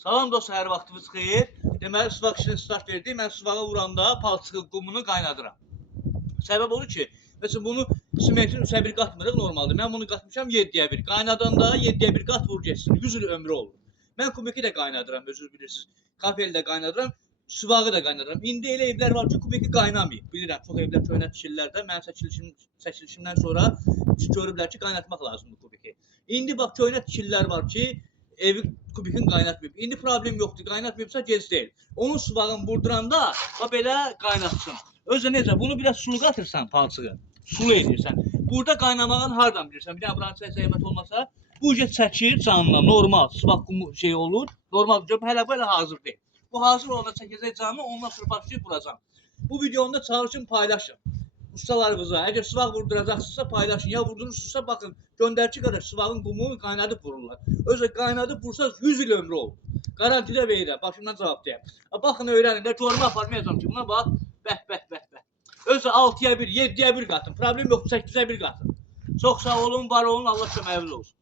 Salam dostlar, hər vaxtınız xeyir. Deməli, sıvaq işini start verdik. Mən sıvağa vuranda palçığı qumunu qaynadıram. Səbəb odur ki, məsələn, bunu simentin 3'ə 1 qatmırıq normaldır. Mən bunu qatmışam 7'yə 1. Qaynadanda 7'yə 1 qat vur geçsin. 100 il ömrü olur. Mən kubiki də qaynadıram, özür bilirsiniz. Kafeli də qaynadıram, sıvağı da qaynadıram. İndi elə evlər var ki, kubiki qaynamayıb. Bilirəm, çox evlər köhnə tikillərdə. Mənim çəkilişimdən sonra görüblər ki, qaynatmaq lazımdır kubiki. İndi bax, köhnə tikillər var ki, evi kubikin qaynatmayıb. İndi problem yoxdur. Qaynatmayıbsa gec deyil. Onun sıvağını vurduranda belə qaynatsın. Özə necə? Bunu biraz sulu qatırsan palçığı. Sulu edirsən. Burada qaynamağın hardan bilirsən? Bir dənə buranın zəhmət olmasa, bu cür çəkir canına, normal. Sıvaq qumu şey olur. Normal cür. Hələ belə hazır deyil. Bu hazır olanda çəkəcək canını, ondan sonra başlayıb vuracam. Bu videonu çalışın paylaşın. Ustalarınıza, əgər sıvaq vurduracaqsınızsa paylaşın. Ya vurdurursunuzsa baxın, göndərçi qədər sıvağın qumunu qaynadıb vururlar. Özü qaynadıb vursanız 100 il ömrü olur. Garantidə verirəm, başımdan cavab deyəm. Baxın öyrənin də, görmə aparmayacam ki, buna bax, bəh. Özü 6'ya 1, 7'ya 1 qatın. Problem yoxdur, 8'ə 1 qatın. Çox sağ olun, var olun, Allah köməyiniz olsun.